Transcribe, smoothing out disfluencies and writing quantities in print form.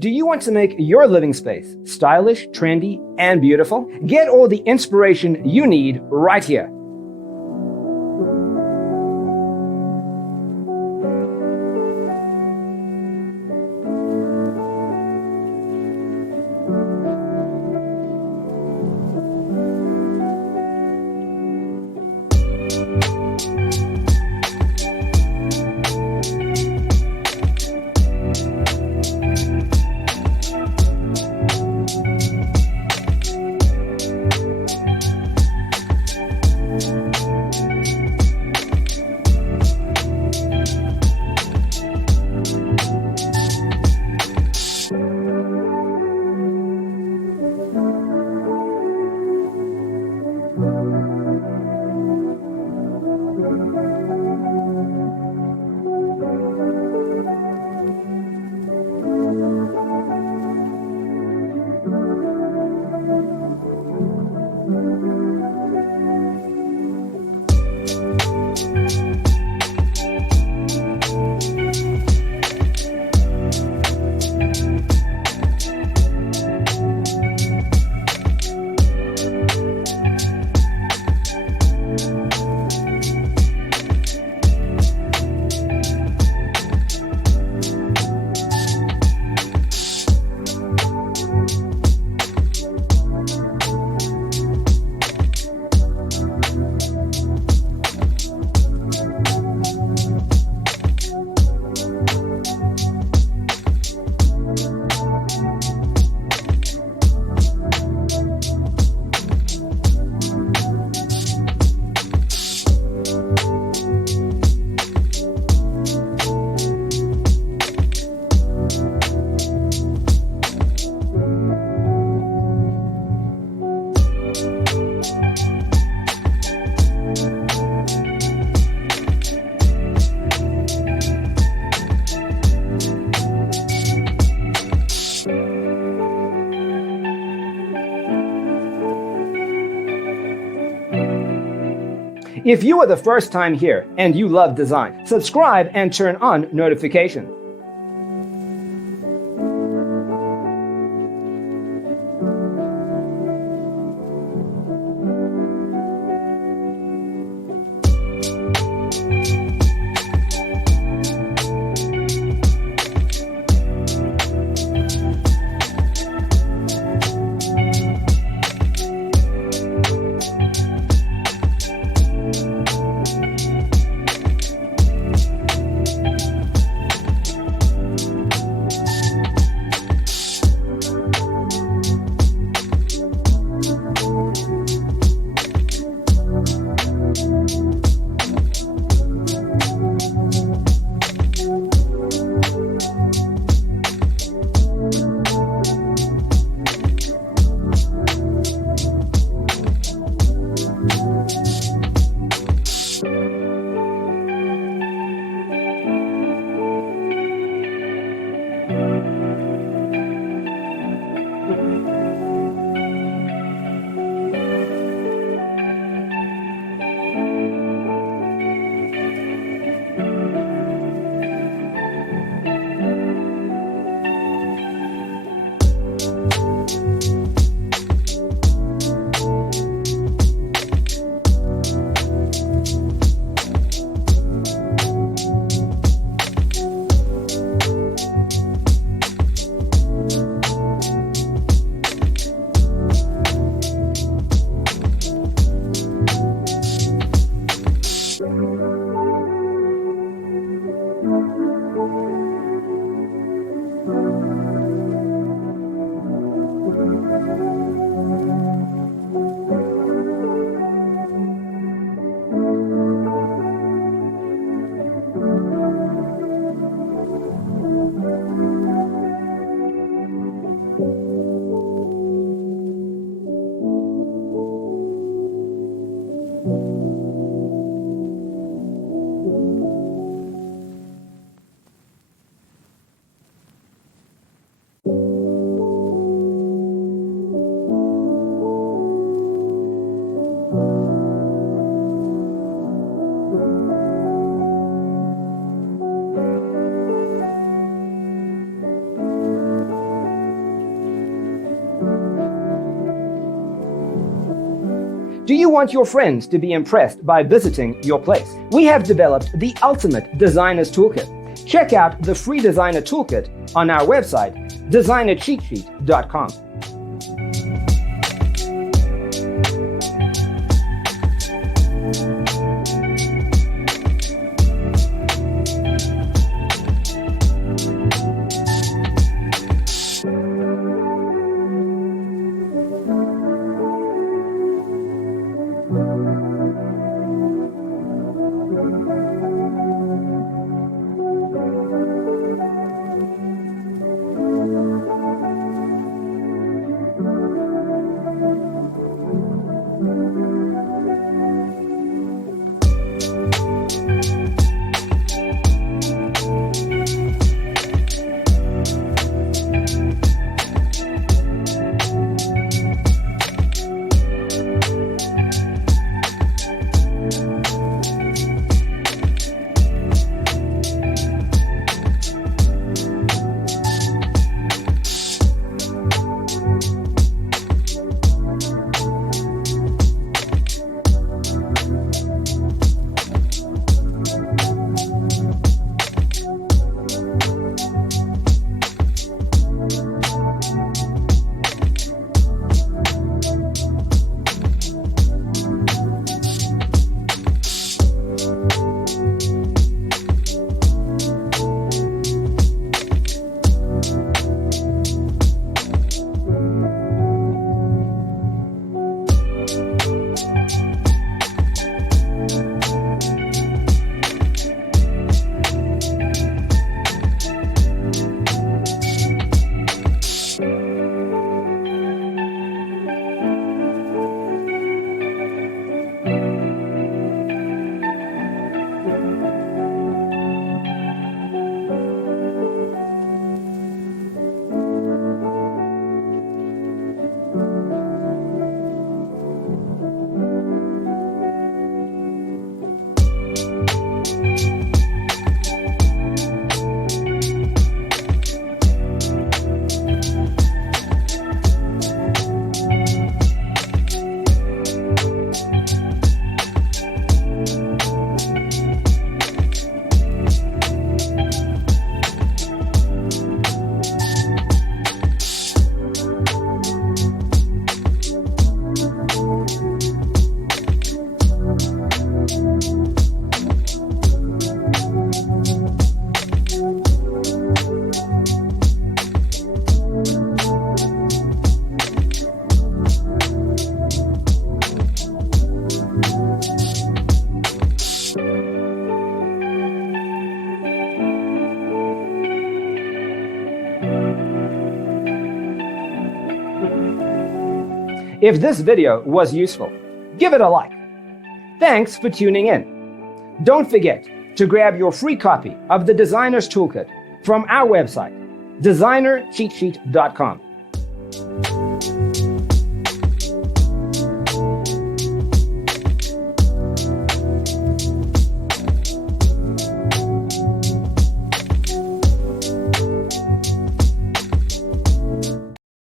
Do you want to make your living space stylish, trendy, and beautiful? Get all the inspiration you need right here. If you are the first time here and you love design, subscribe and turn on notifications. Do you want your friends to be impressed by visiting your place? We have developed the ultimate designer's toolkit. Check out the free designer toolkit on our website, designercheatsheet.com. If this video was useful, give it a like. Thanks for tuning in. Don't forget to grab your free copy of the Designer's Toolkit from our website, designercheatsheet.com.